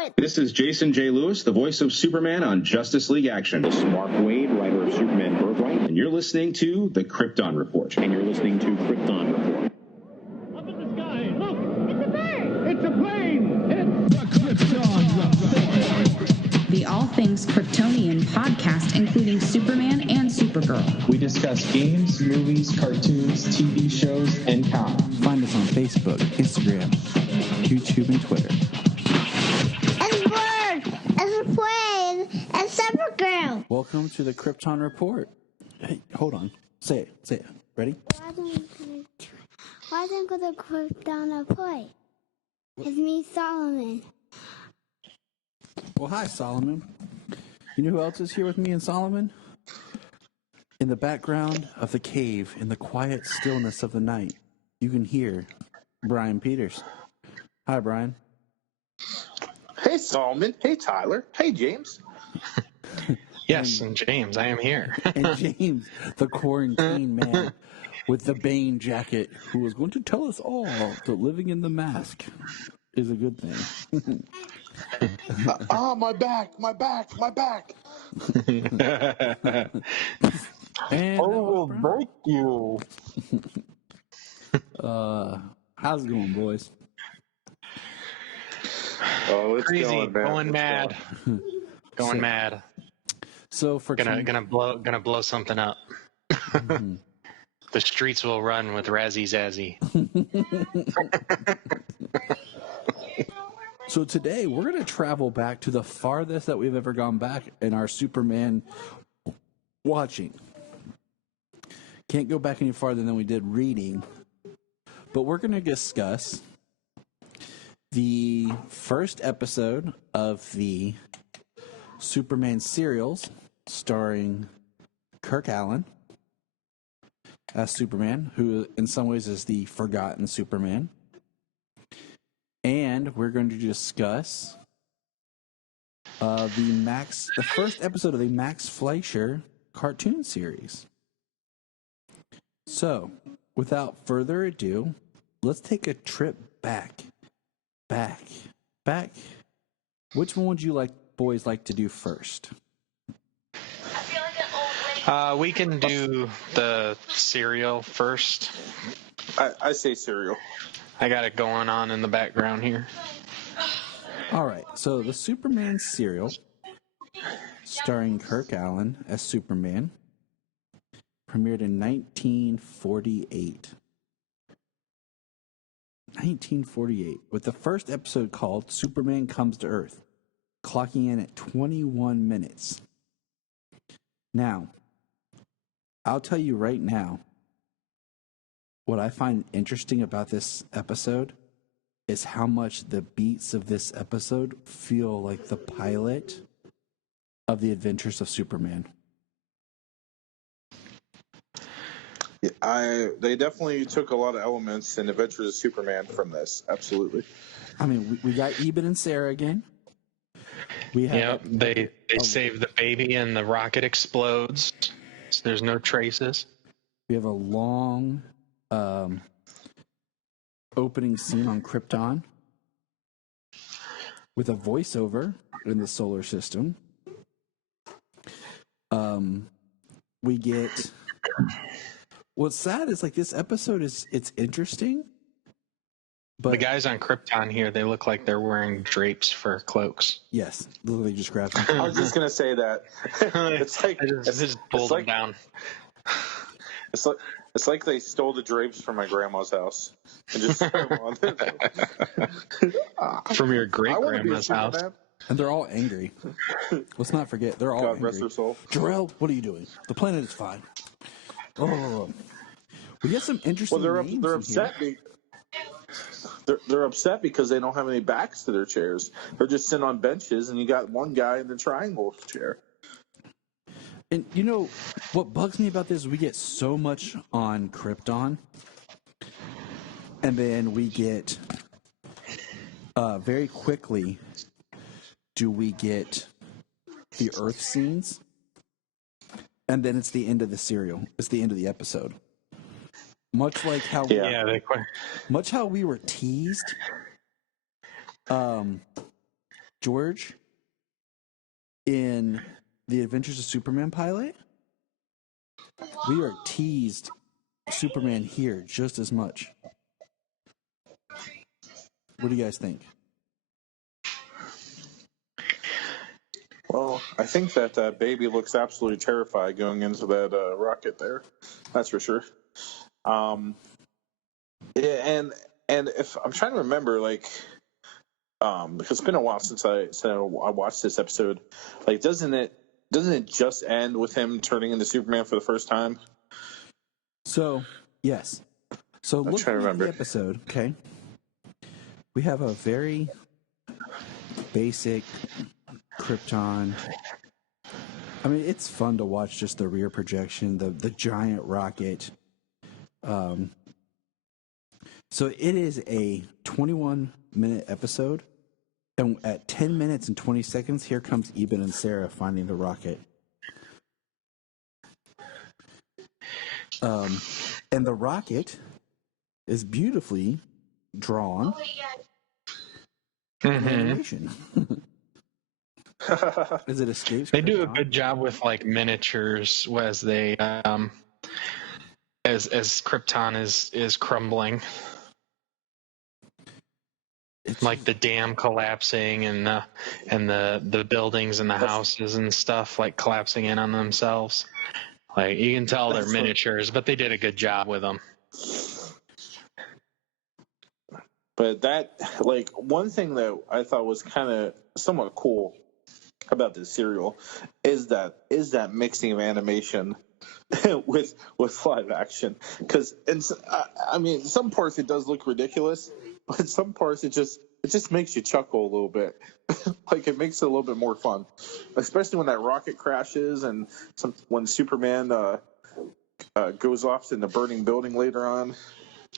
Report. This is Jason J. Lewis, the voice of Superman on Justice League Action. This is Mark Waid, writer of Superman Birthright. And you're listening to the Krypton Report. And you're listening to Krypton Report. Up in the sky, look! It's a bird! It's a plane! It's the Krypton Report! The All Things Kryptonian podcast, including Superman and Supergirl. We discuss games, movies, cartoons, TV shows, and comics. Find us on Facebook, Instagram, YouTube, and Twitter. It's a bird! It's a plane! It's Supergirl! Welcome to the Krypton Report. Hey, hold on. Say it. Ready? Why don't go to Krypton Report? It's me, Solomon. Well, hi, Solomon. You know who else is here with me and Solomon? In the background of the cave, in the quiet stillness of the night, you can hear Bryan Peters. Hi, Bryan. Hey, Solomon. Hey, Tyler. Hey, James. Yes, and James, I am here. And James, the quarantine man with the Bane jacket, who is going to tell us all that living in the mask is a good thing. My back. And I will break you. how's it going, boys? Oh, it's Crazy, going mad. Going mad. So for gonna blow something up. Mm-hmm. The streets will run with Razzie Zazzy. So today we're going to travel back to the farthest that we've ever gone back in our Superman watching. Can't go back any farther than we did reading, but we're going to discuss the first episode of the Superman serials starring Kirk Alyn as Superman, who in some ways is the forgotten Superman. And we're going to discuss the first episode of the Max Fleischer cartoon series. So, without further ado, let's take a trip back. Which one would you boys like to do first? We can do the cereal first. I say cereal. I got it going on in the background here. All right, so the Superman serial, starring Kirk Alyn as Superman, premiered in 1948. 1948, with the first episode called Superman Comes to Earth, clocking in at 21 minutes. Now, I'll tell you right now, what I find interesting about this episode is how much the beats of this episode feel like the pilot of the Adventures of Superman. Yeah, they definitely took a lot of elements in Adventures of Superman from this. Absolutely. I mean, we got Eben and Sarah again. We have they save the baby and the rocket explodes. So there's no traces. We have a long opening scene on Krypton with a voiceover in the solar system. We get what's sad is this episode it's interesting, but the guys on Krypton here, they look like they're wearing drapes for cloaks. Yes, literally just grabbed them. I was just gonna say that. It's like I just pulled them down. It's like they stole the drapes from my grandma's house and just threw them on. From your great-grandma's house. And they're all angry. Let's not forget, they're all God angry. rest their soul. Jarrell, what are you doing? The planet is fine. Oh, we get some interesting names they're upset. They're upset because they don't have any backs to their chairs. They're just sitting on benches, and you got one guy in the triangle chair. And you know what bugs me about this? We get so much on Krypton, and then we get very quickly. Do we get the Earth scenes, and then it's the end of the serial. It's the end of the episode. Much like how much how we were teased George, in the Adventures of Superman pilot, we are teased Superman here just as much. What do you guys think? Well, I think that baby looks absolutely terrified going into that rocket there. That's for sure. Yeah, and if I'm trying to remember, like, because it's been a while since I watched this episode. Like, doesn't it just end with him turning into Superman for the first time? So, yes. So I'm looking trying to at the remember. episode, okay, we have a very basic Krypton. I mean, it's fun to watch just the rear projection, the giant rocket. So it is a 21-minute episode, and at 10 minutes and 20 seconds, here comes Eben and Sarah finding the rocket. And the rocket is beautifully drawn in animation. As it escapes They do a Krypton. good job with like miniatures as they as Krypton is crumbling. It's Like the dam collapsing and the buildings and the houses and stuff like collapsing in on themselves. Like you can tell they're miniatures, but they did a good job with them. But that, like, one thing that I thought was kind of somewhat cool about this serial is that mixing of animation with live action. Because I mean, some parts it does look ridiculous, but some parts it just makes you chuckle a little bit. Like, it makes it a little bit more fun, especially when that rocket crashes and when Superman goes off in the burning building later on.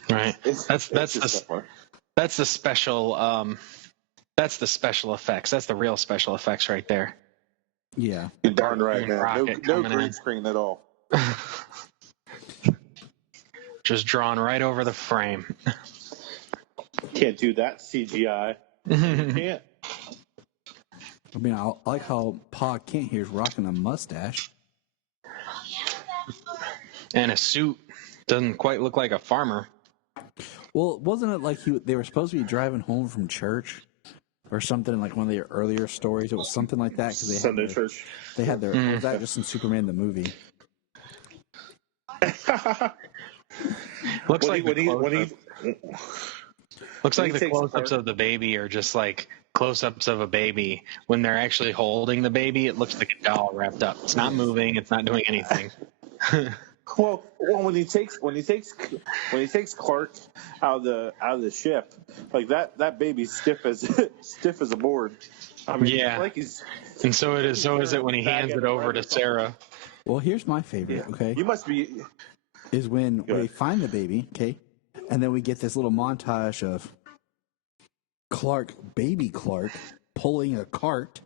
Right. That's the special. That's the special effects. That's the real special effects right there. Yeah. You're darn right, man. No green in. screen at all. Just drawn right over the frame. Can't do that CGI. You can't. I mean, I like how Pa Kent here is rocking a mustache. And a suit. Doesn't quite look like a farmer. Well, wasn't it like they were supposed to be driving home from church or something, like one of the earlier stories? It was something like that because Sunday church. They had their. Or was that just in Superman the movie? Looks like the close-ups of the baby are just like close-ups of a baby. When they're actually holding the baby, it looks like a doll wrapped up. It's not moving. It's not doing anything. Well, when he takes Clark out of the ship, like that baby's stiff as a board. I mean, yeah. Like he's. And so it is. So is it when he hands it over to Sarah. Well, here's my favorite. Yeah. Okay, You must be. is when we find the baby. Okay, and then we get this little montage of baby Clark, pulling a cart.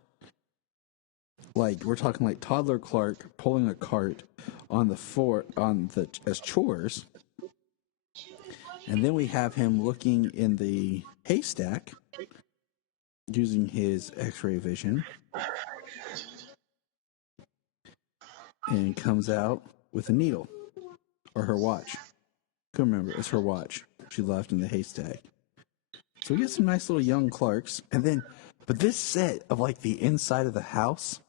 Like, we're talking like toddler Clark pulling a cart as chores. And then we have him looking in the haystack using his x-ray vision. And comes out with a needle. Or her watch. Couldn't remember. It's her watch. She left in the haystack. So we get some nice little young Clarks. But this set of like the inside of the house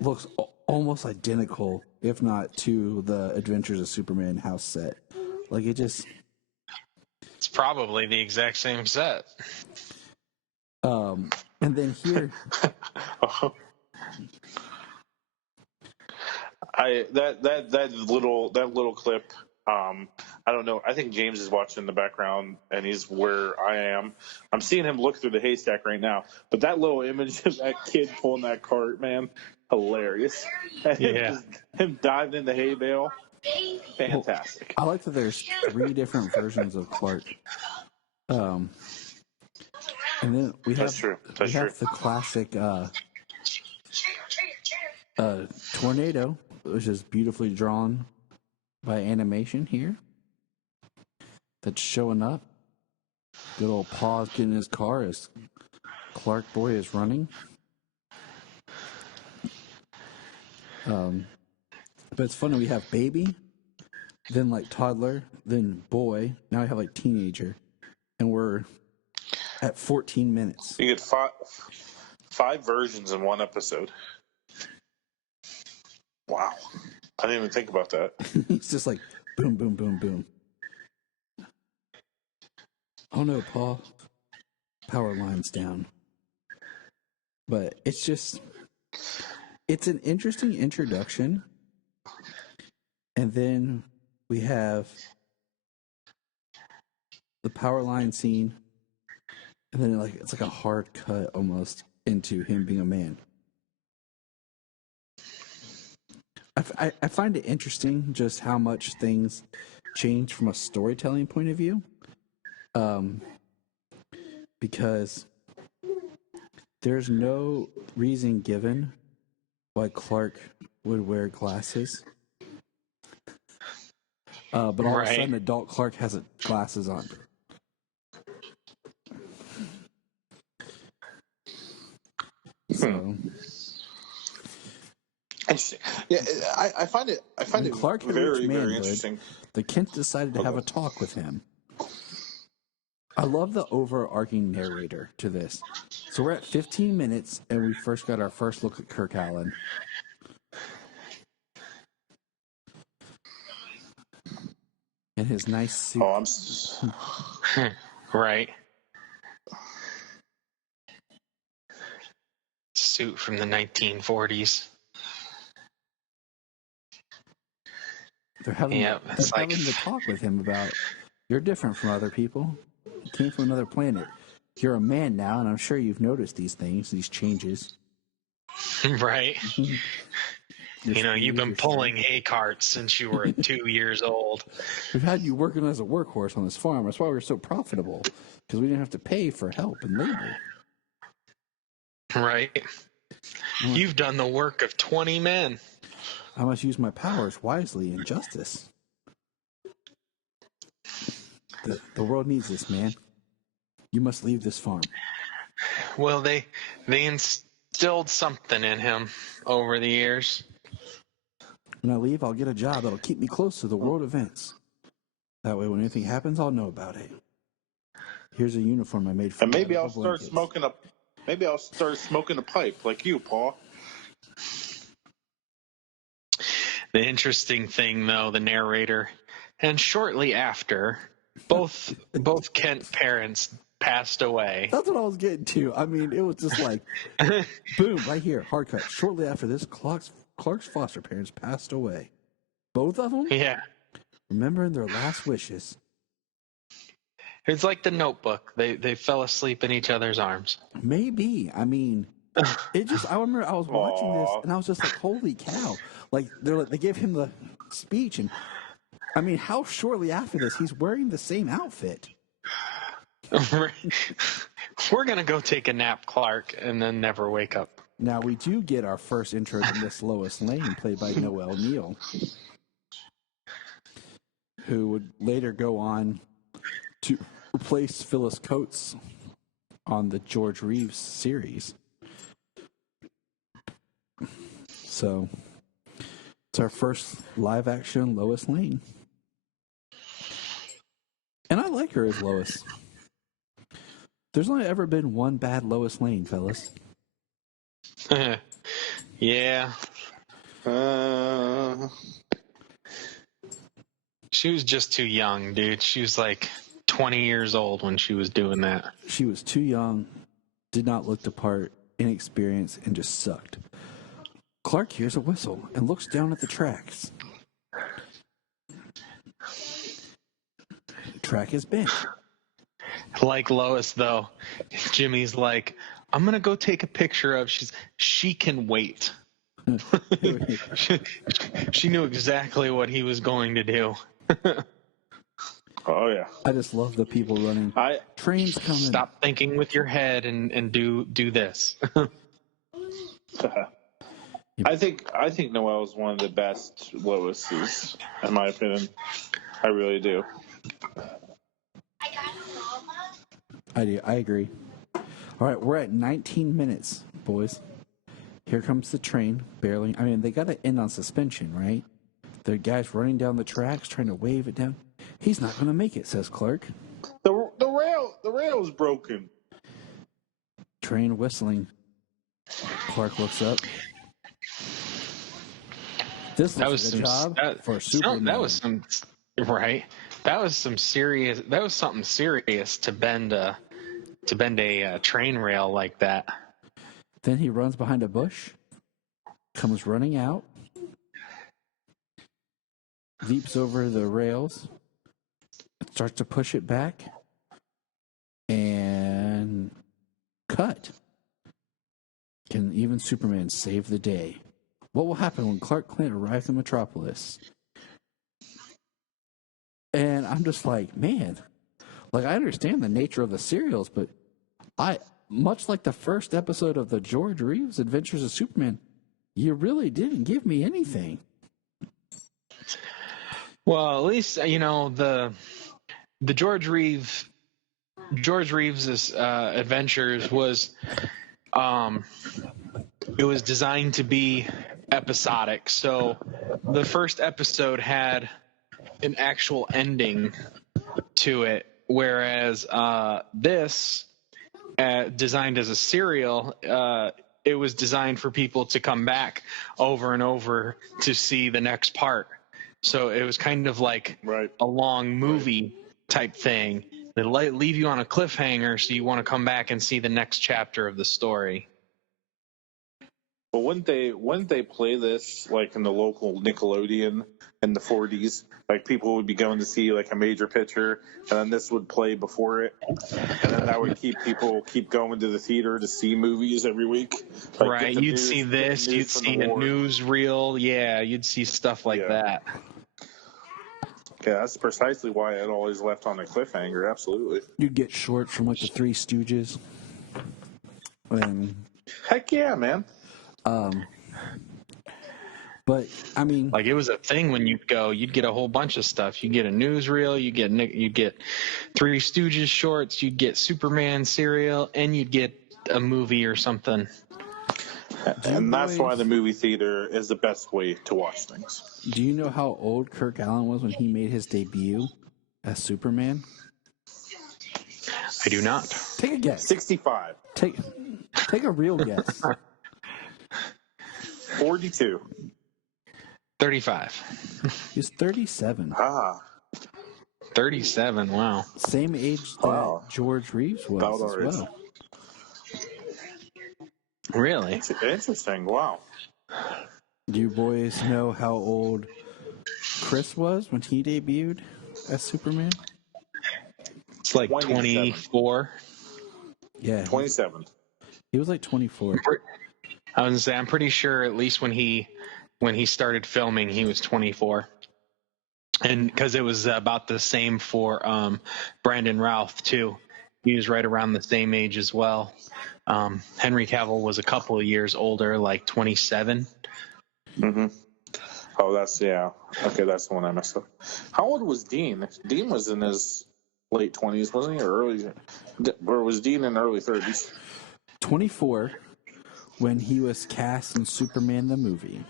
looks almost identical, if not to the Adventures of Superman house set. Like, it's probably the exact same set. And then here, that little clip. I don't know. I think James is watching in the background, and he's where I am. I'm seeing him look through the haystack right now. But that little image of that kid pulling that cart, man, hilarious. And him diving in the hay bale, fantastic. I like that there's 3 different versions of Clark. And then we have the classic tornado, which is beautifully drawn by animation here. That's showing up. Good old Pa's getting his car as Clark boy is running. But it's funny, we have baby, then like toddler, then boy, now I have like teenager, and we're at 14 minutes. You get five versions in one episode. Wow. I didn't even think about that. It's just like boom, boom, boom, boom. Oh no, Paul. Power line's down. But it's an interesting introduction. And then we have the power line scene. And then it's like a hard cut almost into him being a man. I find it interesting just how much things change from a storytelling point of view. Because there's no reason given why Clark would wear glasses. But all of a sudden, adult Clark has glasses on. So interesting. Yeah, I find it Clark very, very interesting. The Kents decided to have a talk with him. I love the overarching narrator to this. So we're at 15 minutes, and we first got our first look at Kirk Allen. In his nice suit. Right. Suit from the 1940s. They're having to talk with him about, you're different from other people. You came from another planet. You're a man now, and I'm sure you've noticed these things, these changes. Right. You've been pulling hay carts since you were 2 years old. We've had you working as a workhorse on this farm. That's why we're so profitable, because we didn't have to pay for help and labor. Right. You've done the work of 20 men. I must use my powers wisely in justice. The world needs this, man. You must leave this farm. Well, they instilled something in him over the years. When I leave, I'll get a job that'll keep me close to the world events. That way, when anything happens, I'll know about it. Here's a uniform I made for and maybe I'll start smoking a pipe like you, Paul. The interesting thing, though, the narrator, and shortly after, both Kent parents passed away. That's what I was getting to. I mean, it was just like, boom, right here, hard cut. Shortly after this, Clark's foster parents passed away. Both of them? Yeah. Remembering their last wishes. It's like the Notebook. They fell asleep in each other's arms. Maybe. I mean, I remember I was watching this and I was just like, holy cow. Like, they gave him the speech, and I mean, how shortly after this he's wearing the same outfit? We're going to go take a nap, Clark, and then never wake up. Now, we do get our first intro to Miss Lois Lane, played by Noelle Neal, who would later go on to replace Phyllis Coates on the George Reeves series. So, it's our first live-action Lois Lane. And I like her as Lois. There's only ever been one bad Lois Lane, fellas. Yeah. She was just too young, dude. She was like 20 years old when she was doing that. She was too young, did not look the part, inexperienced, and just sucked. Clark hears a whistle and looks down at the tracks. The track is bent. Like Lois, though, Jimmy's like, I'm going to go take a picture of, she can wait. She knew exactly what he was going to do. Oh, yeah. I just love the people running. Trains coming. Stop thinking with your head and do this. I think Noelle is one of the best Loises, in my opinion. I really do. I agree. All right, we're at 19 minutes, boys. Here comes the train, barely. I mean, they got to end on suspension, right? The guy's running down the tracks, trying to wave it down. He's not going to make it, says Clark. The rail's broken. Train whistling. Clark looks up. This looks like a job for Superman. That was some right. That was some serious. That was something serious to bend a train rail like that. Then he runs behind a bush, comes running out, leaps over the rails, starts to push it back, and cut. Can even Superman save the day? What will happen when Clark Kent arrives in Metropolis? And I'm just like, man, like I understand the nature of the serials, but much like the first episode of the George Reeves Adventures of Superman, you really didn't give me anything. Well, at least the George Reeves' adventures was it was designed to be episodic. So the first episode had an actual ending to it, whereas this, designed as a serial, it was designed for people to come back over and over to see the next part. So it was kind of like a long movie type thing. They leave you on a cliffhanger, so you want to come back and see the next chapter of the story. But wouldn't they play this like in the local Nickelodeon in the 40s? Like people would be going to see like a major picture, and then this would play before it, and then that would keep people going to the theater to see movies every week. Like, right, you'd see this, you'd see a newsreel, you'd see stuff like that. Yeah, that's precisely why it always left on a cliffhanger. Absolutely. You'd get shorts from like the Three Stooges. Heck yeah, man. But I mean, like it was a thing when you'd get a whole bunch of stuff. You'd get a newsreel, you'd get Three Stooges shorts, you'd get Superman cereal, and you'd get a movie or something. And that's why the movie theater is the best way to watch things. Do you know how old Kirk Allen was when he made his debut as Superman? I do not. Take a guess. 65. Take a real guess. 42. 35. He's 37. 37, wow. Same age that George Reeves was as well. Really? Interesting, wow. Do you boys know how old Chris was when he debuted as Superman? It's like 24. Yeah. 27. He was like 24. I was going to say, I'm pretty sure at least when he started filming, he was 24. And because it was about the same for Brandon Routh, too. He was right around the same age as well. Henry Cavill was a couple of years older, like 27. Mm-hmm. Oh, that's, yeah. Okay, that's the one I messed up. How old was Dean? Dean was in his late 20s, wasn't he? Or was Dean in early 30s? 24 when he was cast in Superman the movie.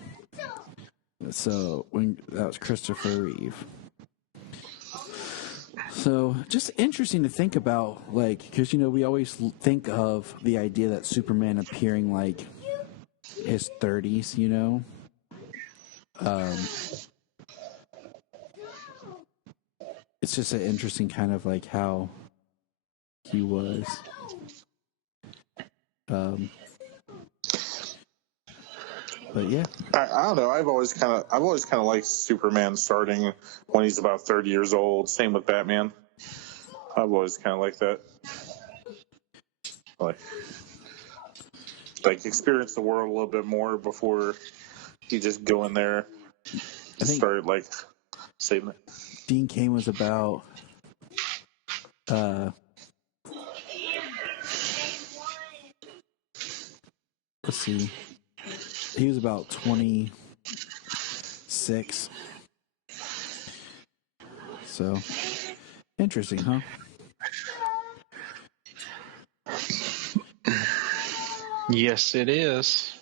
So that was Christopher Reeve. So just interesting to think about, like, because we always think of the idea that Superman appearing like his 30s, it's just an interesting kind of like how he was. But yeah, I don't know. I've always kind of liked Superman starting when he's about 30 years old. Same with Batman. I've always kind of liked that. Like experience the world a little bit more before you just go in there and start like saving it. Dean Cain was about let's see. He was about 26. So, interesting, huh? Yes, it is.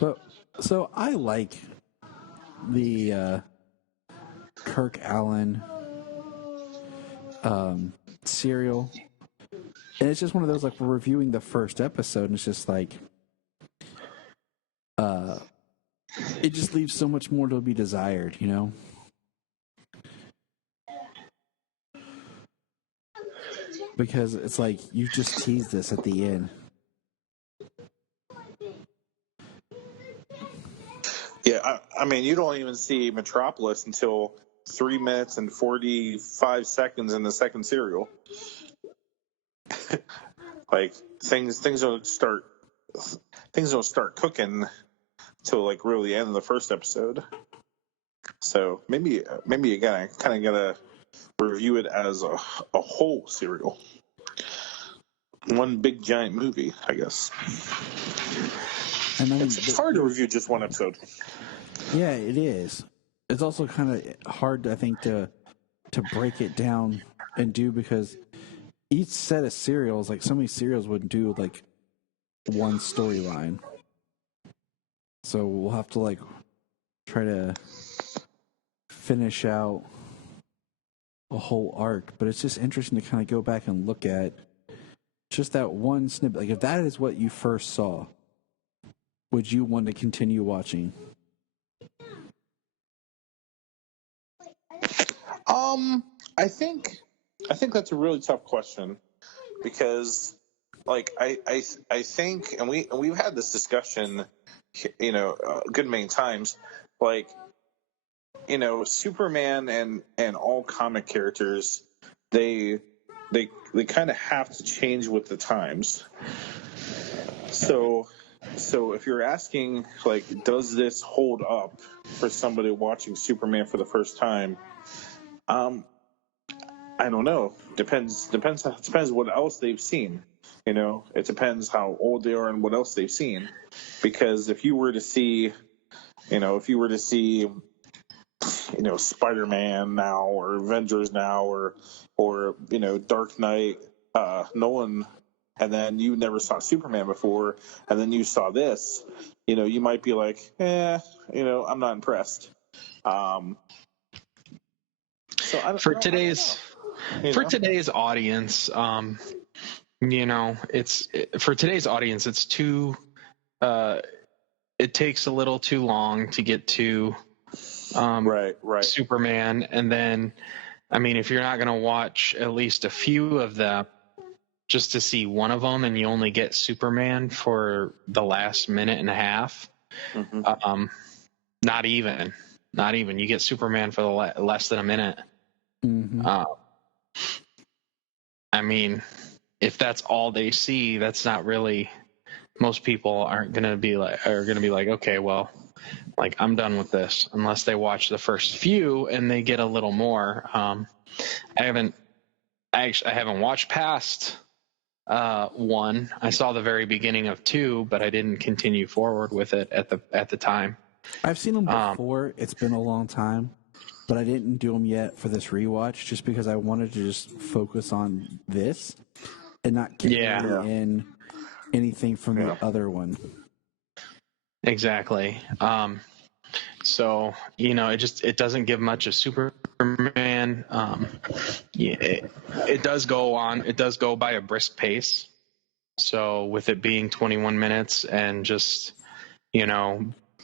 But so I like the Kirk Allen serial, and it's just one of those, like, we're reviewing the first episode, and it's just like it just leaves so much more to be desired, you know. Because it's like you just teased this at the end. Yeah, I mean, you don't even see Metropolis until 3 minutes and 45 seconds in the second serial. Like things don't start cooking till like really the end of the first episode. So maybe you gotta kind of gotta review it as a whole serial, one big giant movie, I guess. And I mean, It's hard to review just one episode. yeah, it is. It's also kind of hard, I think, to break it down and do, because each set of serials, like so many serials, would do like one storyline. So we'll have to like try to finish out a whole arc. But it's just interesting to kind of go back and look at just that one snippet. Like, if that is what you first saw, would you want to continue watching? I think that's a really tough question, because like I think, and we've had this discussion, you know, a good many times, like, you know, Superman and all comic characters, they kind of have to change with the times. So if you're asking, like, does this hold up for somebody watching Superman for the first time? I don't know. Depends what else they've seen. You know, it depends how old they are and what else they've seen. Because if you were to see, Spider-Man now, or Avengers now, or Dark Knight, Nolan, and then you never saw Superman before, and then you saw this, you might be like, I'm not impressed. So For today's audience, it's too. It takes a little too long to get to right. Superman, and then, I mean, if you're not going to watch at least a few of them just to see one of them, and you only get Superman for the last minute and a half, not even, you get Superman for the less than a minute. I mean, if that's all they see, that's not really. Most people are going to be like, okay, well, like, I'm done with this, unless they watch the first few and they get a little more. I haven't watched past one. I saw the very beginning of two, but I didn't continue forward with it at the time. I've seen them before. It's been a long time, but I didn't do them yet for this rewatch, just because I wanted to just focus on this and not carry in anything from the other one. Exactly. So, it doesn't give much of Superman. It does go by a brisk pace. So with it being 21 minutes and just,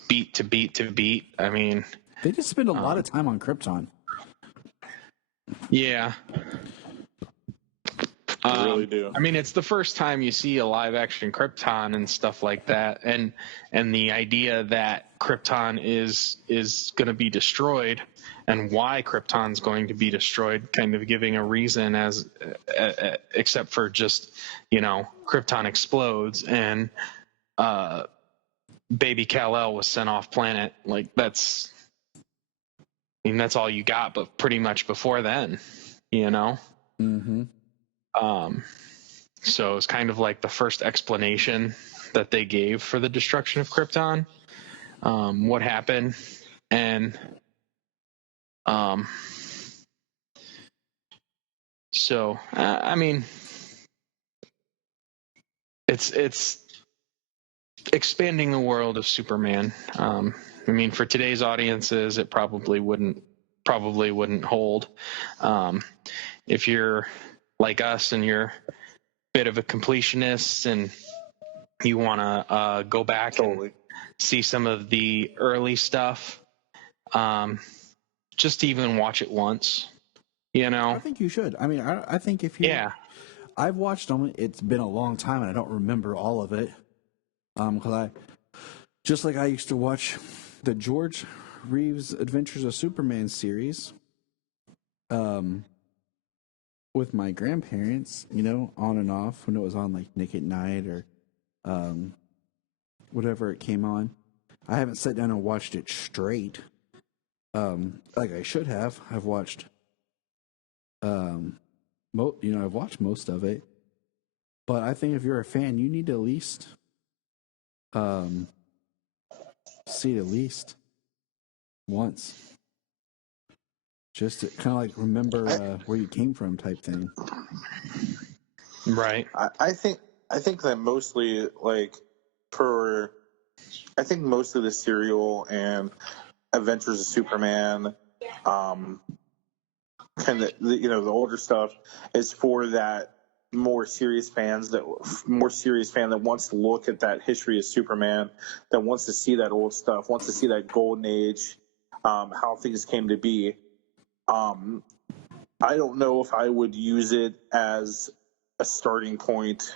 beat to beat to beat, I mean, they just spend a lot of time on Krypton. Yeah. They really do. I mean, it's the first time you see a live action Krypton and stuff like that, and the idea that Krypton is going to be destroyed, and why Krypton's going to be destroyed, kind of giving a reason as except for just, Krypton explodes and baby Kal-El was sent off planet. Like, that's all you got, but pretty much before then, So it's kind of like the first explanation that they gave for the destruction of Krypton, what happened, and so I mean, it's expanding the world of Superman. I mean, for today's audiences, it probably wouldn't hold. If you're like us and you're a bit of a completionist and you want to go back and see some of the early stuff, just even watch it once. I think you should. I mean, I think if you, I've watched them. It's been a long time, and I don't remember all of it. Because I used to watch the George Reeves Adventures of Superman series, with my grandparents. On and off when it was on, like Nick at Night or, whatever it came on. I haven't sat down and watched it straight, like I should have. I've watched. I've watched most of it, but I think if you're a fan, you need to at least, see it at least once, just to kind of like remember where you came from, type thing. Right. I think that mostly most of the serial and Adventures of Superman, kind of the older stuff is for that more serious fan that wants to look at that history of Superman, that wants to see that old stuff, wants to see that golden age, how things came to be. I don't know if I would use it as a starting point,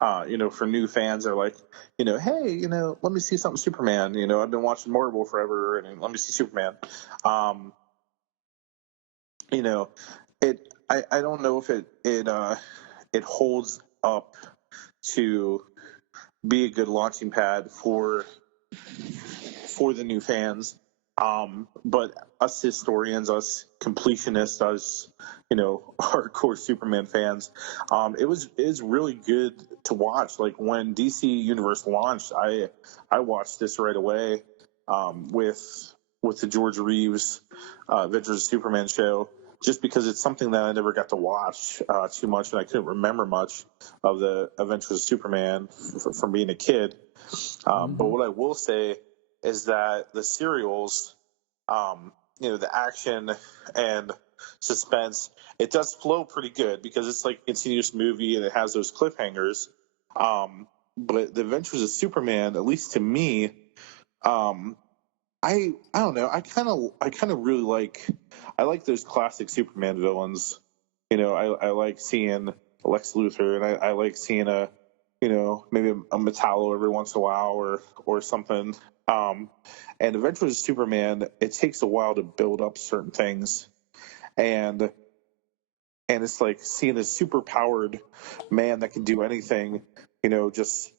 for new fans. Are like, hey, let me see something Superman. I've been watching Marvel forever, and let me see Superman. I don't know if it holds up to be a good launching pad for the new fans. But us historians, us completionists, us hardcore Superman fans, it was really good to watch. Like when DC Universe launched, I watched this right away, with the George Reeves Adventures of Superman show, just because it's something that I never got to watch too much, and I couldn't remember much of the Adventures of Superman from being a kid. But what I will say is that the serials, the action and suspense, it does flow pretty good because it's like a continuous movie and it has those cliffhangers. But the Adventures of Superman, at least to me, I don't know. I kind of really I like those classic Superman villains. I like seeing Lex Luthor, and I like seeing maybe a Metallo every once in a while or something. And Adventures of Superman, it takes a while to build up certain things, and it's like seeing a super powered man that can do anything. Just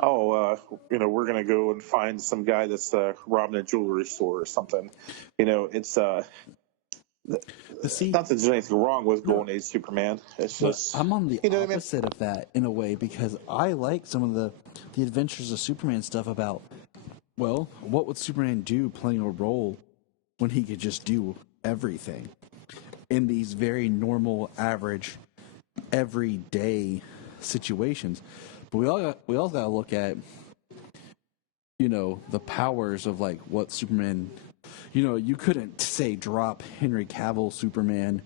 we're gonna go and find some guy that's robbing a jewelry store or something. It's not that there's anything wrong with Golden Age Superman. It's just I'm on the opposite of that in a way, because I like some of the Adventures of Superman stuff about, well, what would Superman do playing a role when he could just do everything in these very normal, average, everyday situations. But we all got to look at, the powers of like what Superman. You couldn't say drop Henry Cavill Superman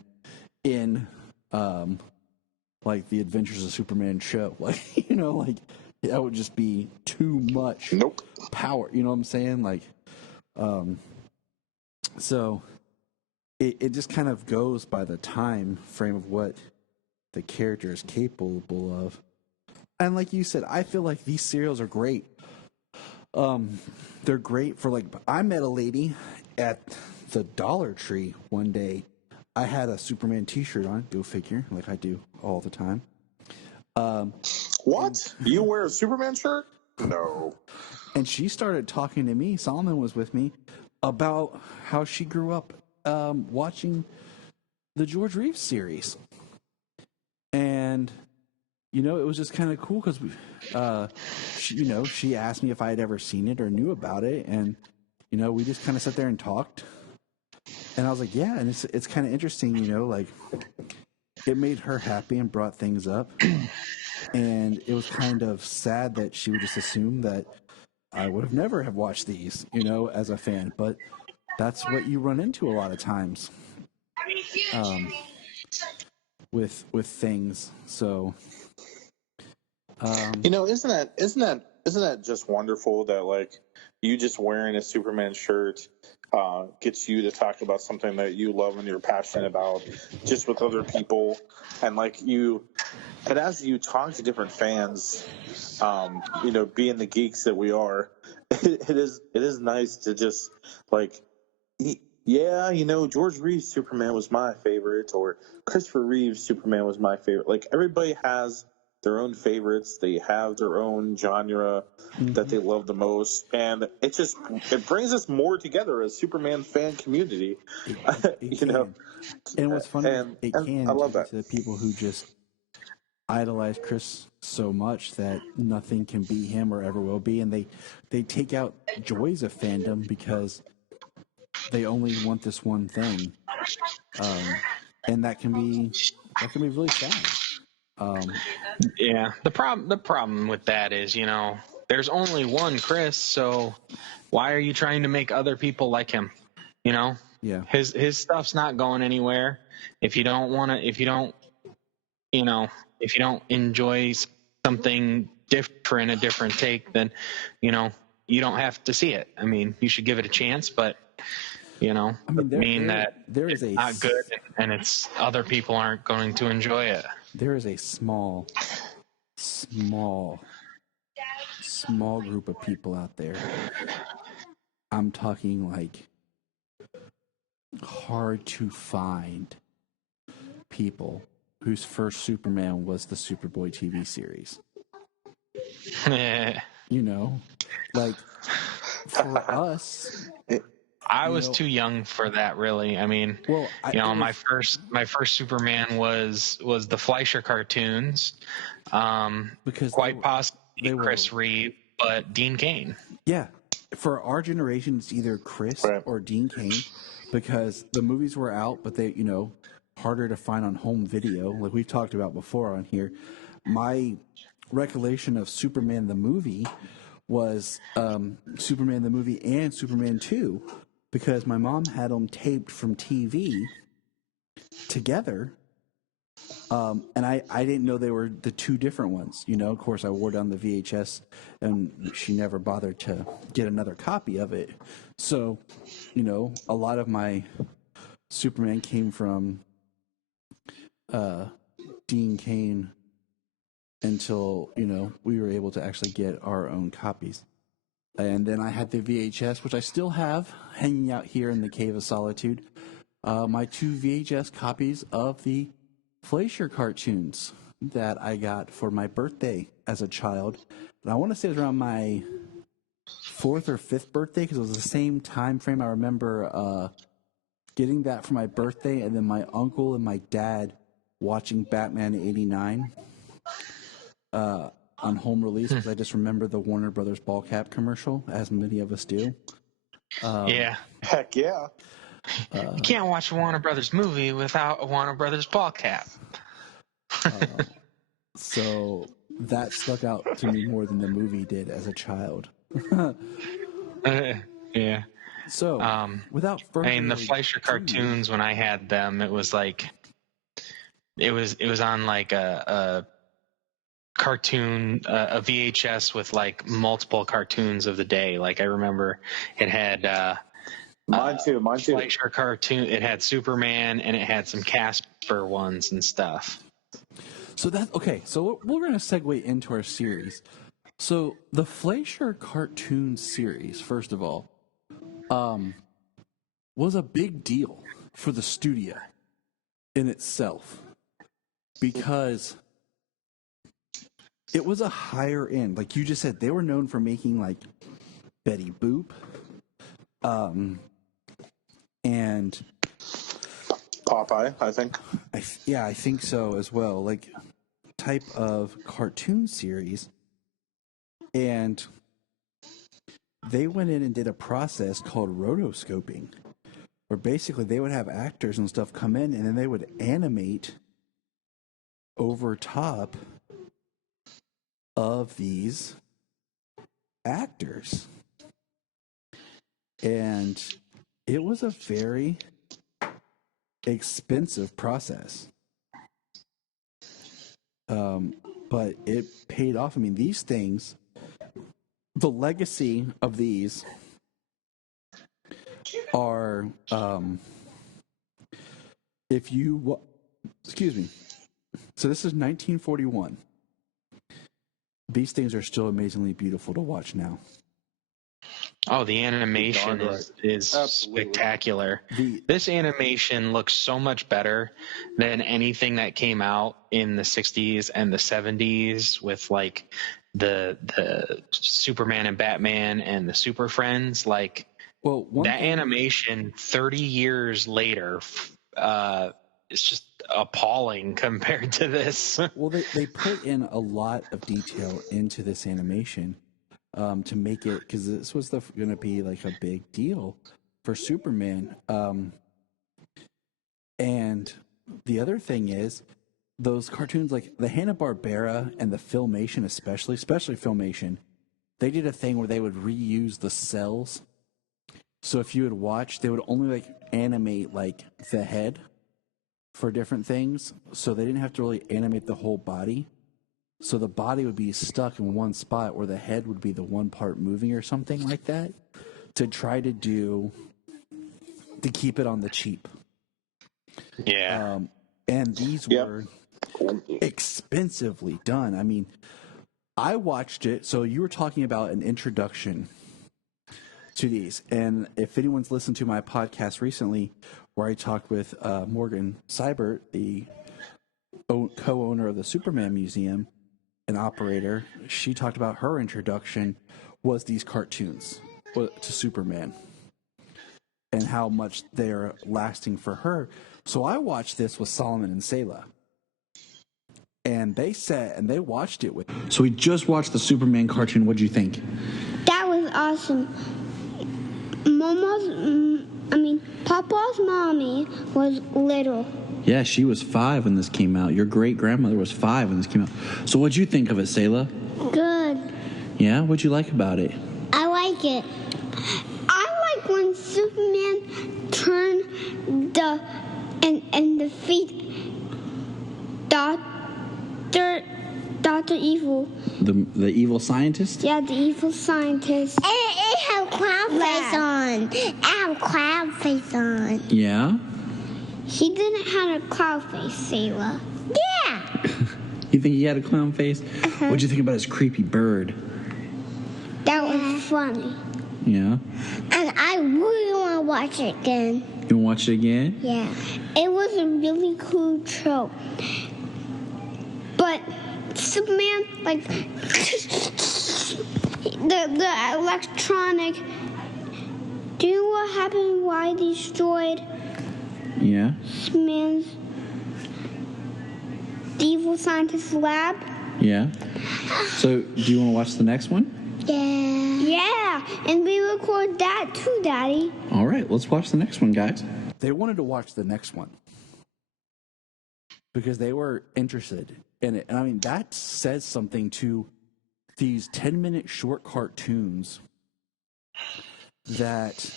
in like the Adventures of Superman show. Like, that would just be too much power. You know what I'm saying? Like, so it just kind of goes by the time frame of what the character is capable of. And like you said, I feel like these serials are great. They're great for, like, I met a lady at the Dollar Tree one day. I had a Superman t-shirt on, go figure, like I do all the time. What? You wear a Superman shirt? No. And she started talking to me, Solomon was with me, about how she grew up watching the George Reeves series. And, it was just kind of cool because, she asked me if I had ever seen it or knew about it. And, we just kind of sat there and talked. And I was like, yeah. And it's kind of interesting, like, it made her happy and brought things up. And it was kind of sad that she would just assume that I would have never have watched these, as a fan. But that's what you run into a lot of times with things. So, isn't that just wonderful that like you just wearing a Superman shirt gets you to talk about something that you love and you're passionate about just with other people, and like and as you talk to different fans, being the geeks that we are, it is nice to just like, yeah, George Reeves' Superman was my favorite, or Christopher Reeves' Superman was my favorite. Like, everybody has their own favorites. They have their own genre that they love the most, and it brings us more together as Superman fan community. It can. And what's funny, and it and can I love that. to the people who just idolize Chris so much that nothing can be him or ever will be, and they take out joys of fandom because they only want this one thing, and that can be really sad. Yeah, the problem with that is, there's only one Chris, so why are you trying to make other people like him? Yeah. His stuff's not going anywhere. If you don't enjoy something different, a different take, then you don't have to see it. I mean, you should give it a chance, but there is it's not good, and it's other people aren't going to enjoy it. There is a small group of people out there. I'm talking like hard to find people whose first Superman was the Superboy TV series. Like for us, I was too young for that, really. I mean, my first Superman was the Fleischer cartoons, because quite possibly Chris Reeve, but Dean Cain. Yeah, for our generation, it's either Chris or Dean Cain, because the movies were out, but they, harder to find on home video, like we've talked about before on here. My recollection of Superman the movie was Superman the movie and Superman 2, because my mom had them taped from TV together, and I didn't know they were the two different ones. Of course, I wore down the VHS, and she never bothered to get another copy of it. So, a lot of my Superman came from Dean Cain until, we were able to actually get our own copies. And then I had the VHS, which I still have hanging out here in the Cave of Solitude. My 2 VHS copies of the Fleischer cartoons that I got for my birthday as a child. And I want to say it was around my 4th or 5th birthday, because it was the same time frame. I remember getting that for my birthday, and then my uncle and my dad watching Batman '89 on home release, because I just remember the Warner Brothers ball cap commercial, as many of us do. Yeah. Heck yeah. You can't watch a Warner Brothers movie without a Warner Brothers ball cap. So that stuck out to me more than the movie did as a child. Yeah. So, without further the Fleischer cartoons, when I had them, it was like it was on like a cartoon, a VHS with like multiple cartoons of the day. Like I remember it had mine too. Fleischer cartoon. It had Superman, and it had some Casper ones and stuff. So that's okay. So we're going to segue into our series. So the Fleischer cartoon series, first of all, was a big deal for the studio in itself, because it was a higher end. Like you just said, they were known for making like Betty Boop, and Popeye, I think. I think so as well. Like type of cartoon series, and they went in and did a process called rotoscoping, where basically they would have actors and stuff come in, and then they would animate over top of these actors. And it was a very expensive process. But it paid off. I mean, these things, the legacy of these are, excuse me. So this is 1941. These things are still amazingly beautiful to watch now. Oh, the animation Darn is Absolutely. spectacular. This animation looks so much better than anything that came out in the 60s and the 70s with like the Superman and Batman and the Super Friends. Like that animation 30 years later is just appalling compared to this. Well, they put in a lot of detail into this animation to make it, because this was going to be like a big deal for Superman. And the other thing is, those cartoons, like the Hanna-Barbera and the Filmation especially Filmation, they did a thing where they would reuse the cells. So if you would watch, they would only like animate like the head for different things. So they didn't have to really animate the whole body. So the body would be stuck in one spot where the head would be the one part moving or something like that, to try to keep it on the cheap. Yeah. And these were expensively done. I mean, I watched it. So you were talking about an introduction to these. And if anyone's listened to my podcast recently, where I talked with Morgan Seibert, the co-owner of the Superman Museum, an operator, she talked about her introduction was these cartoons to Superman and how much they're lasting for her. So I watched this with Solomon and Selah, and they sat and they watched it with. So we just watched the Superman cartoon. What'd you think? That was awesome. Papa's mommy was little. Yeah, she was 5 when this came out. Your great-grandmother was 5 when this came out. So what'd you think of it, Selah? Good. Yeah? What'd you like about it? I like it. I like when Superman turned and defeat Dr. Evil. The evil scientist? Yeah, the evil scientist. It had clown face on. It had clown face on. Yeah? He didn't have a clown face, Selah. Yeah. You think he had a clown face? What'd you think about his creepy bird? That was funny. Yeah? And I really want to watch it again. You want to watch it again? Yeah. It was a really cool show. But Superman, like, the electronic, do you know what happened? Why they destroyed Yeah. Superman's evil scientist lab? Yeah. So, do you want to watch the next one? Yeah, and we record that too, Daddy. All right, let's watch the next one, guys. They wanted to watch the next one because they were interested in it. And I mean, that says something to these 10-minute short cartoons that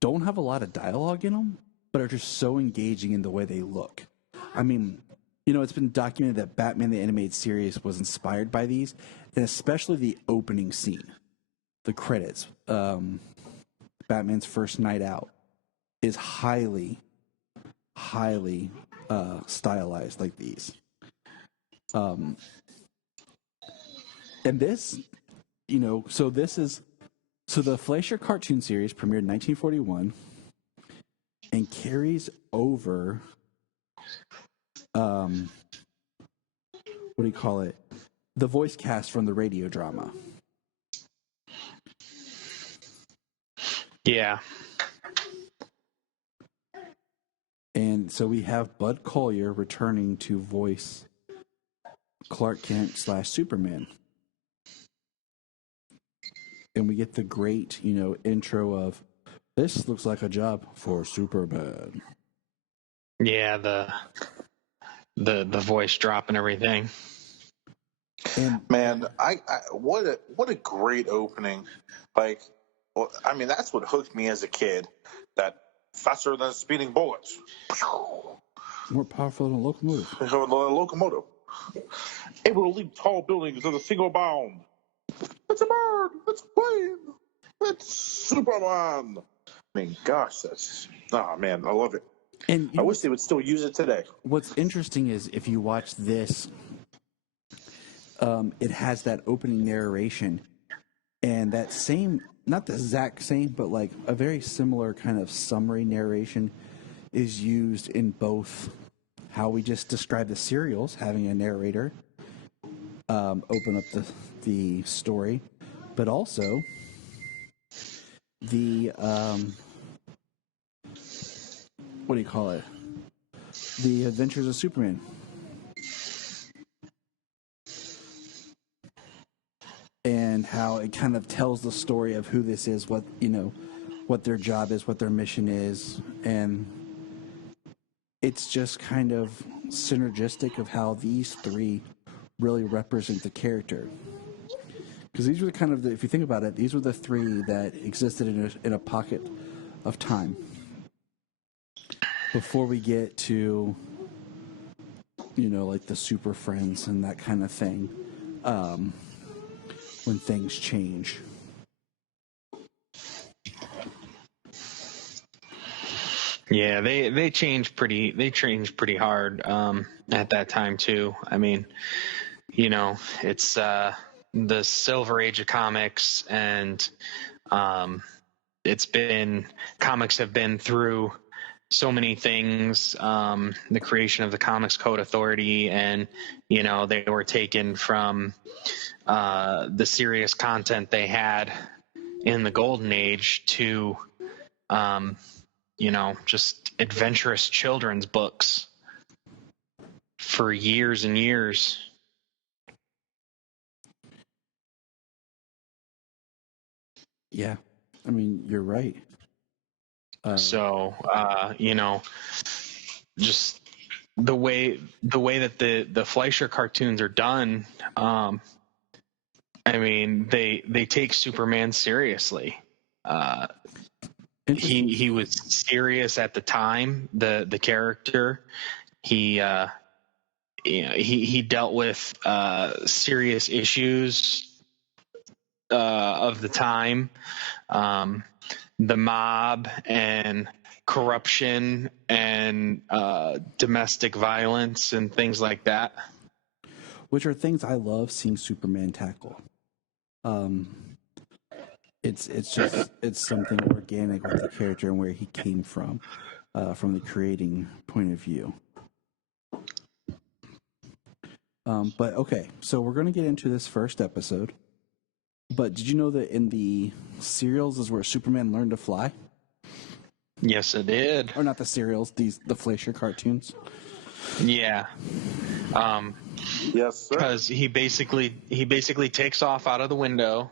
don't have a lot of dialogue in them, but are just so engaging in the way they look. I mean, you know, it's been documented that Batman the Animated Series was inspired by these, and especially the opening scene, the credits, Batman's first night out, is highly stylized like these. And this, you know, so the Fleischer cartoon series premiered in 1941 and carries over, what do you call it? The voice cast from the radio drama. Yeah. And so we have Bud Collyer returning to voice Clark Kent / Superman. And we get the great, you know, intro of, this looks like a job for Superman. Yeah, the voice drop and everything. And Man, I what a great opening. Like, well, I mean, that's what hooked me as a kid. That faster than speeding bullets. more powerful than a locomotive. The locomotive. Able to leap tall buildings with a single bound. It's a bird. It's a plane. It's Superman. I mean, gosh, that's man, I love it. And I wish they would still use it today. what's interesting is if you watch this, it has that opening narration, and that same, not the exact same, but like a very similar kind of summary narration is used in both how we just described the serials, having a narrator open up the story, but also the what do you call it? The Adventures of Superman. And how it kind of tells the story of who this is, what what their job is, what their mission is, and it's just kind of synergistic of how these three really represent the character. Because these were the kind of, if you think about it, these were the three that existed in a pocket of time before we get to, like the Super Friends and that kind of thing, when things change. Yeah, they changed pretty hard at that time too. I mean, it's the Silver Age of comics, and comics have been through so many things, the creation of the Comics Code Authority, and they were taken from the serious content they had in the Golden Age to just adventurous children's books for years and years. Yeah, I mean, you're right. So just the way that the Fleischer cartoons are done, I mean, they take Superman seriously. He was serious at the time. The character, he dealt with serious issues of the time, the mob and corruption and domestic violence and things like that, which are things I love seeing Superman tackle. It's something organic with the character and where he came from the creating point of view. But okay, so we're going to get into this first episode. But did you know that in the serials is where Superman learned to fly? Yes, it did. Or not the serials, the Fleischer cartoons. Yeah. Yes, sir. Because he basically takes off out of the window.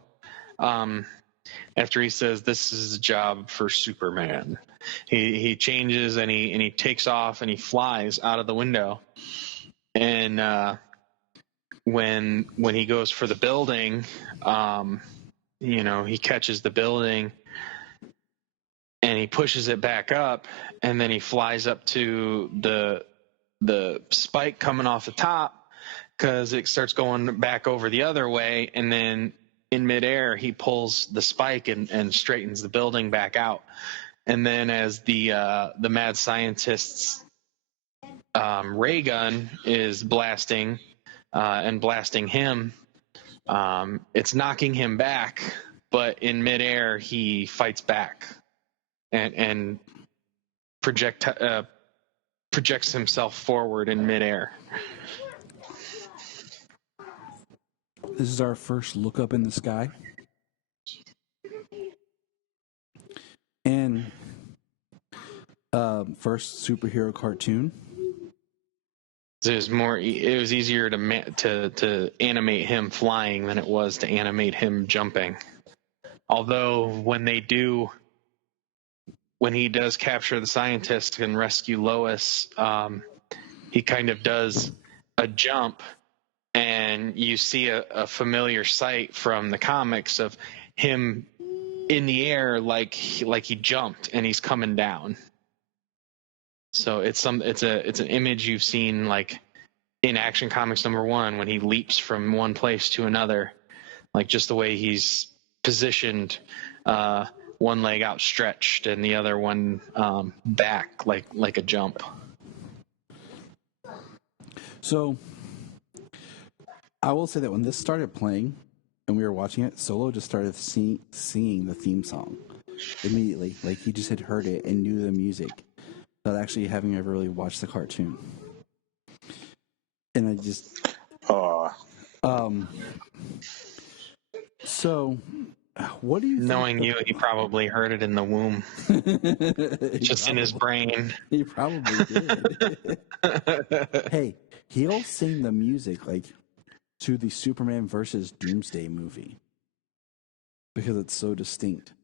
After he says this is a job for Superman, he changes and he takes off and he flies out of the window. And when he goes for the building, he catches the building and he pushes it back up, and then he flies up to the spike coming off the top because it starts going back over the other way, and then in midair he pulls the spike and straightens the building back out. And then as the mad scientist's ray gun is blasting and blasting him, it's knocking him back, but in midair he fights back and projects himself forward in midair. This is our first look up in the sky. And first superhero cartoon. It was easier to animate him flying than it was to animate him jumping. Although when he does capture the scientist and rescue Lois, he kind of does a jump and you see a familiar sight from the comics of him in the air, like he jumped and he's coming down. So it's an image you've seen like in Action Comics #1 when he leaps from one place to another, like just the way he's positioned, one leg outstretched and the other one back, like a jump. So I will say that when this started playing and we were watching it, Solo just started singing the theme song immediately. Like he just had heard it and knew the music without actually having ever really watched the cartoon. And I just... So, what do you think? Knowing you, he probably heard it in the womb. Just in his brain. He probably did. Hey, he'll sing the music like to the Superman versus Doomsday movie because it's so distinct.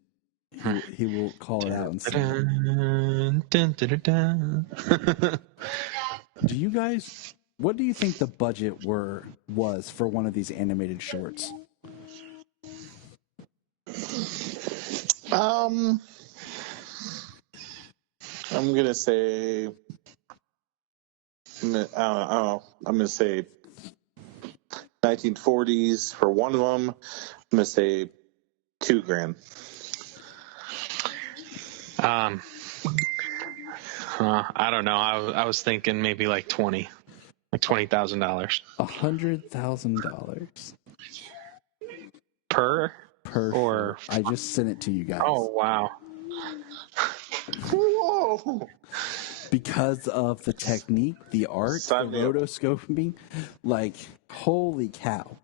He will call it out and sing. Do you guys, what do you think the budget was for one of these animated shorts? I'm gonna say, I don't know. I'm gonna say 1940s for one of them. I'm gonna say $2,000. I don't know. I was thinking maybe like $20,000. $100,000 per or I just sent it to you guys. Oh wow! Whoa! Because of the technique, the art, the rotoscoping, like holy cow!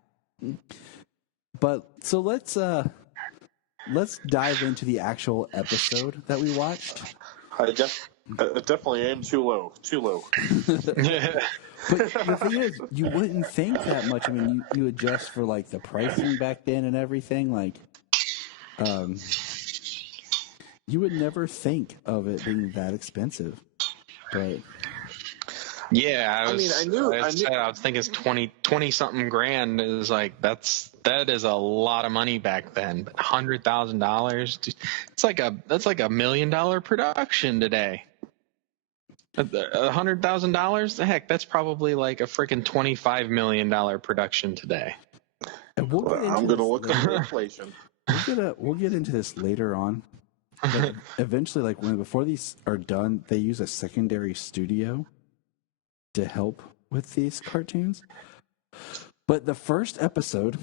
But so let's dive into the actual episode that we watched. I definitely aim too low. But the thing is, you wouldn't think that much. I mean, you adjust for like the pricing back then and everything. Like, you would never think of it being that expensive. But yeah, I knew. I was thinking it's 20 something grand is like that is a lot of money back then. But $100,000, that's like $1 million production today. $100,000, heck, that's probably like a freaking $25 million production today. And I'm gonna look up inflation. We'll get into this later on. But eventually, like before these are done, they use a secondary studio to help with these cartoons. But the first episode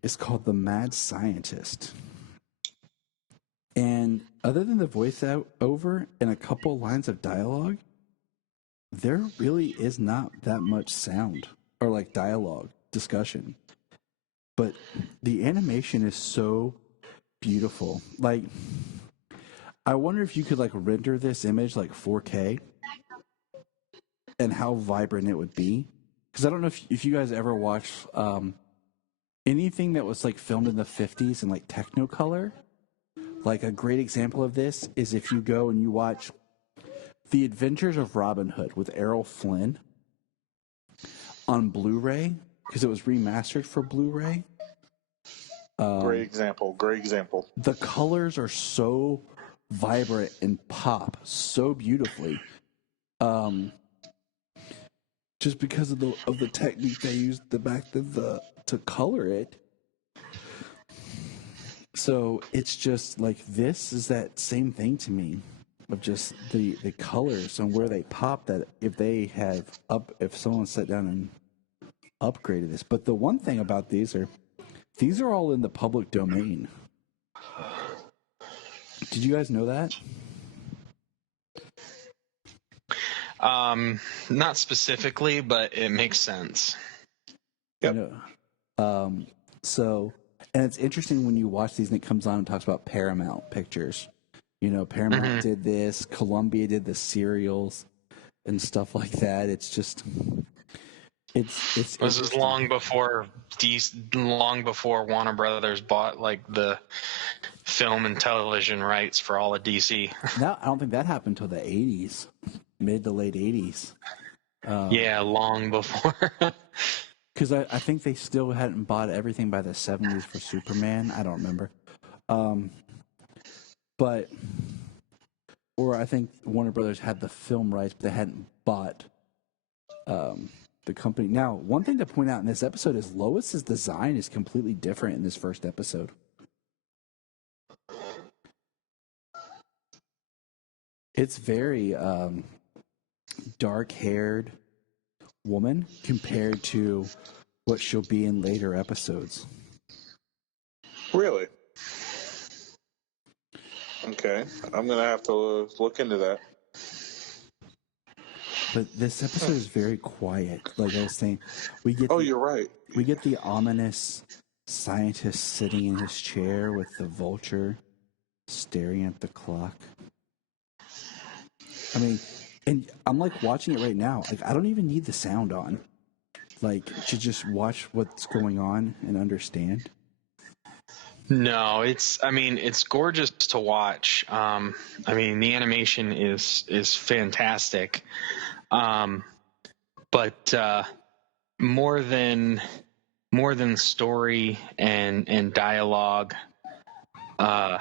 is called The Mad Scientist. And other than the voice over and a couple lines of dialogue, there really is not that much sound or like dialogue discussion. But the animation is so beautiful. Like, I wonder if you could like render this image like 4K and how vibrant it would be. Because I don't know if you guys ever watched anything that was like filmed in the 50s in like Technicolor. Like a great example of this is if you go and you watch The Adventures of Robin Hood with Errol Flynn on Blu-ray, because it was remastered for Blu-ray. Great example. The colors are so vibrant and pop so beautifully. Just because of the technique they used back then to color it. So it's just like this is that same thing to me of just the colors and where they pop, that if someone sat down and upgraded this. But the one thing about these are all in the public domain. Did you guys know that? Not specifically, but it makes sense. Yep. You know, and it's interesting when you watch these and it comes on and talks about Paramount Pictures. You know, Paramount did this, Columbia did the serials and stuff like that. It's just, this is long before Warner Brothers bought like the film and television rights for all of DC. No, I don't think that happened until the 80s, mid to late 80s. Yeah, long before. because I think they still hadn't bought everything by the 70s for Superman. I don't remember. But, or I think Warner Brothers had the film rights, but they hadn't bought the company. Now, one thing to point out in this episode is Lois's design is completely different in this first episode. It's very dark-haired woman compared to what she'll be in later episodes. Really? Okay, I'm gonna have to look into that. But this episode is very quiet. Like I was saying, we get you're right. We get the ominous scientist sitting in his chair with the vulture staring at the clock. I mean, and I'm like watching it right now. Like I don't even need the sound on, like to just watch what's going on and understand. No, it's gorgeous to watch. I mean, the animation is fantastic. But more than story and dialogue, I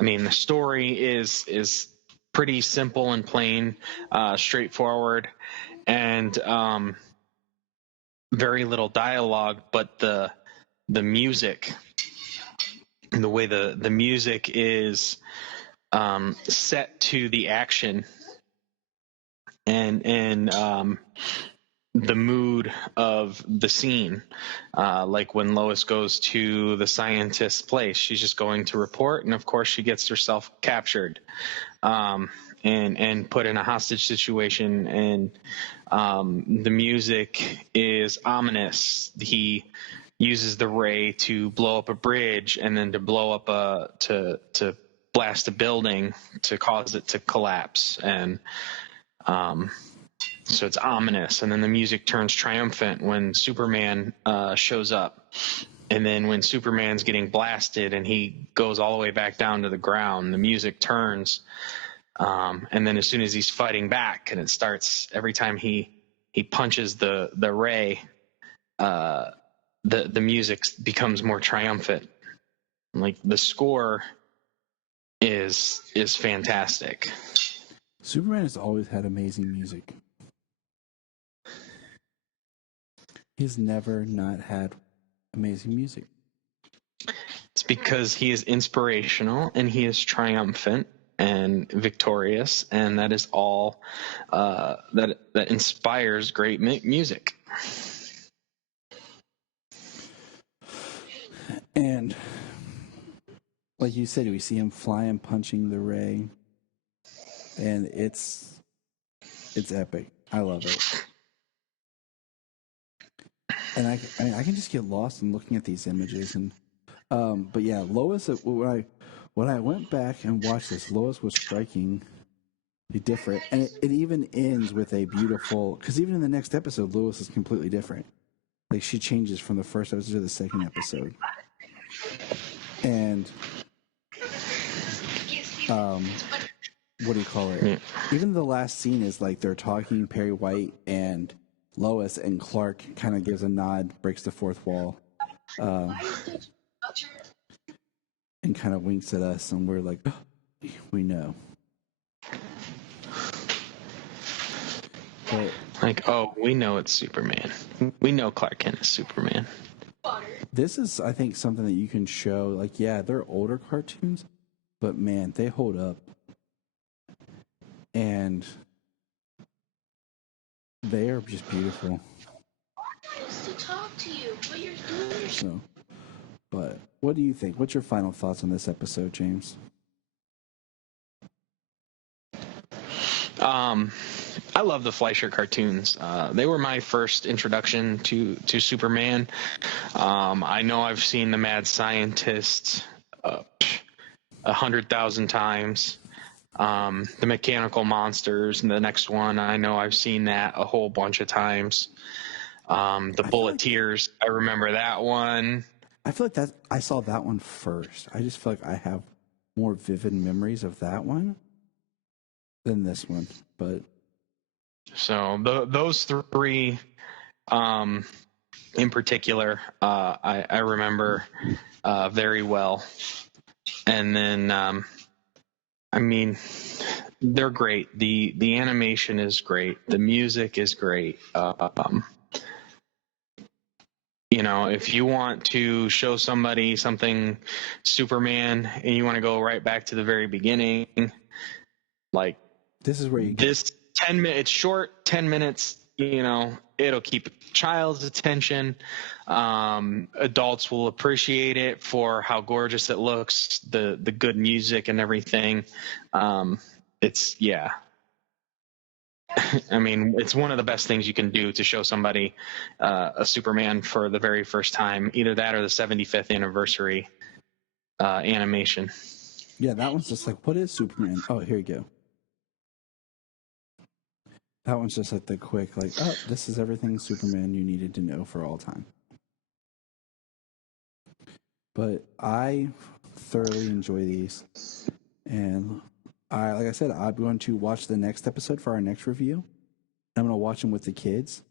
mean, the story is pretty simple and plain, straightforward, and very little dialogue. But the music, the way the music is set to the action and the mood of the scene, like when Lois goes to the scientist's place, she's just going to report, and of course she gets herself captured and put in a hostage situation, and the music is ominous. He uses the ray to blow up a bridge and then to blow up to blast a building to cause it to collapse, and so it's ominous. And then the music turns triumphant when Superman shows up, and then when Superman's getting blasted and he goes all the way back down to the ground, the music turns, and then as soon as he's fighting back, and it starts every time he punches the ray, the music becomes more triumphant. Like the score is fantastic. Superman has always had amazing music. He's never not had amazing music. It's because he is inspirational and he is triumphant and victorious, and that is all that inspires great music. And like you said, we see him flying, punching the ray, and it's epic. I love it. And I can just get lost in looking at these images. And but yeah, Lois, when I went back and watched this, Lois was strikingly different, and it even ends with a beautiful. Because even in the next episode, Lois is completely different. Like she changes from the first episode to the second episode, and what do you call it? Yeah. Even the last scene is like they're talking, Perry White and Lois, and Clark kind of gives a nod, breaks the fourth wall, and kind of winks at us, and we're like, oh, we know. But, like, oh, we know it's Superman. We know Clark Kent is Superman. This is, I think, something that you can show. Like, yeah, they're older cartoons, but man, they hold up. And they are just beautiful. To talk to you, but you're doing. So, but what do you think? What's your final thoughts on this episode, James? I love the Fleischer cartoons. They were my first introduction to Superman. I know I've seen the Mad Scientist 100,000 times. The Mechanical Monsters, and the next one, I know I've seen that a whole bunch of times. The Bulleteers, I remember that one. I feel like I saw that one first. I just feel like I have more vivid memories of that one than this one. But so those three in particular, I remember very well. And then, I mean, they're great. The animation is great. The music is great. You know, if you want to show somebody something Superman and you want to go right back to the very beginning, like This is where you go. this 10 minutes, it's short, 10 minutes, you know, it'll keep a child's attention. Adults will appreciate it for how gorgeous it looks, the good music and everything. It's, yeah. I mean, it's one of the best things you can do to show somebody a Superman for the very first time, either that or the 75th anniversary animation. Yeah, that one's just like, what is Superman? Oh, here you go. That one's just like the quick, like, oh, this is everything Superman you needed to know for all time. But I thoroughly enjoy these. And like I said, I'm going to watch the next episode for our next review. I'm going to watch them with the kids.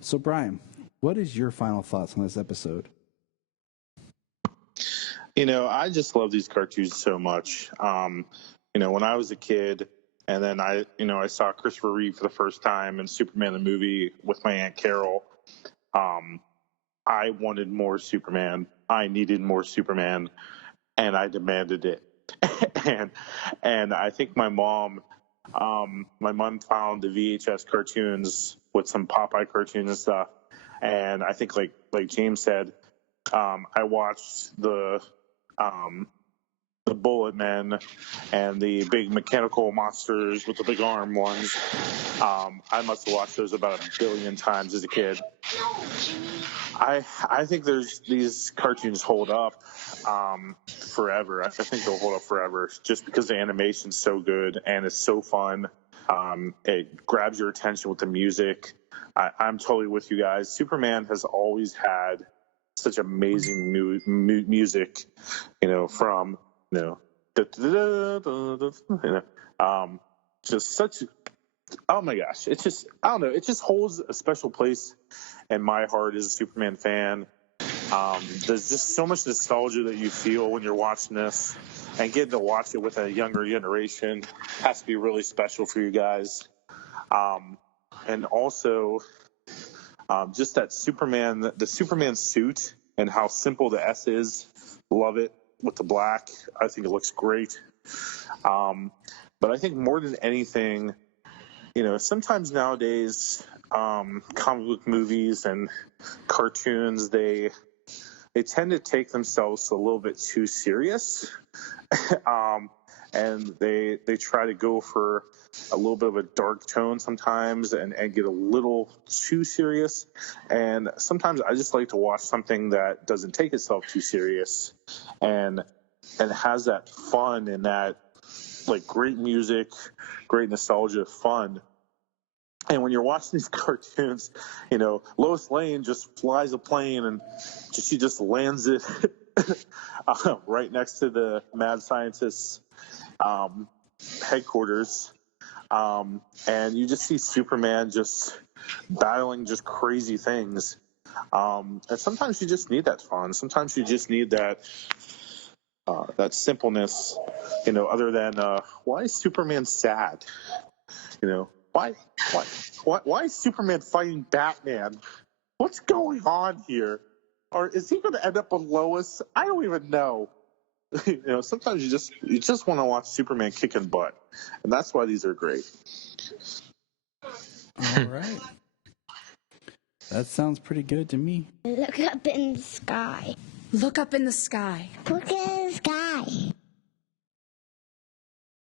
So, Brian, what is your final thoughts on this episode? You know, I just love these cartoons so much. You know, when I was a kid, and then I saw Christopher Reeve for the first time in Superman the movie with my Aunt Carol. I wanted more Superman. I needed more Superman, and I demanded it. and I think my mom found the VHS cartoons with some Popeye cartoons and stuff. And I think like James said, I watched the Bullet Men and the big mechanical monsters with the big arm ones. I must have watched those about 1 billion times as a kid. I think these cartoons hold up forever. I think they'll hold up forever just because the animation's so good and it's so fun. It grabs your attention with the music. I'm totally with you guys. Superman has always had such amazing music, you know, from, you know, just such, oh my gosh, it's just, I don't know, it just holds a special place in my heart as a Superman fan. There's just so much nostalgia that you feel when you're watching this, and getting to watch it with a younger generation has to be really special for you guys. And also, just that the Superman suit and how simple the S is. Love it with the black. I think it looks great. But I think more than anything, you know, sometimes nowadays, comic book movies and cartoons, they tend to take themselves a little bit too serious. And they try to go for a little bit of a dark tone sometimes and get a little too serious. And sometimes I just like to watch something that doesn't take itself too serious and has that fun and that, like, great music, great nostalgia, fun. And when you're watching these cartoons, you know, Lois Lane just flies a plane and she just lands it right next to the mad scientist's headquarters. And you just see Superman just battling just crazy things. And sometimes you just need that fun. Sometimes you just need that simpleness, you know, other than why is Superman sad? You know, why is Superman fighting Batman? What's going on here? Or is he going to end up with Lois? I don't even know. You know, sometimes you just want to watch Superman kicking butt, and that's why these are great. All right. That sounds pretty good to me. Look up in the sky. Look up in the sky. Look in the sky.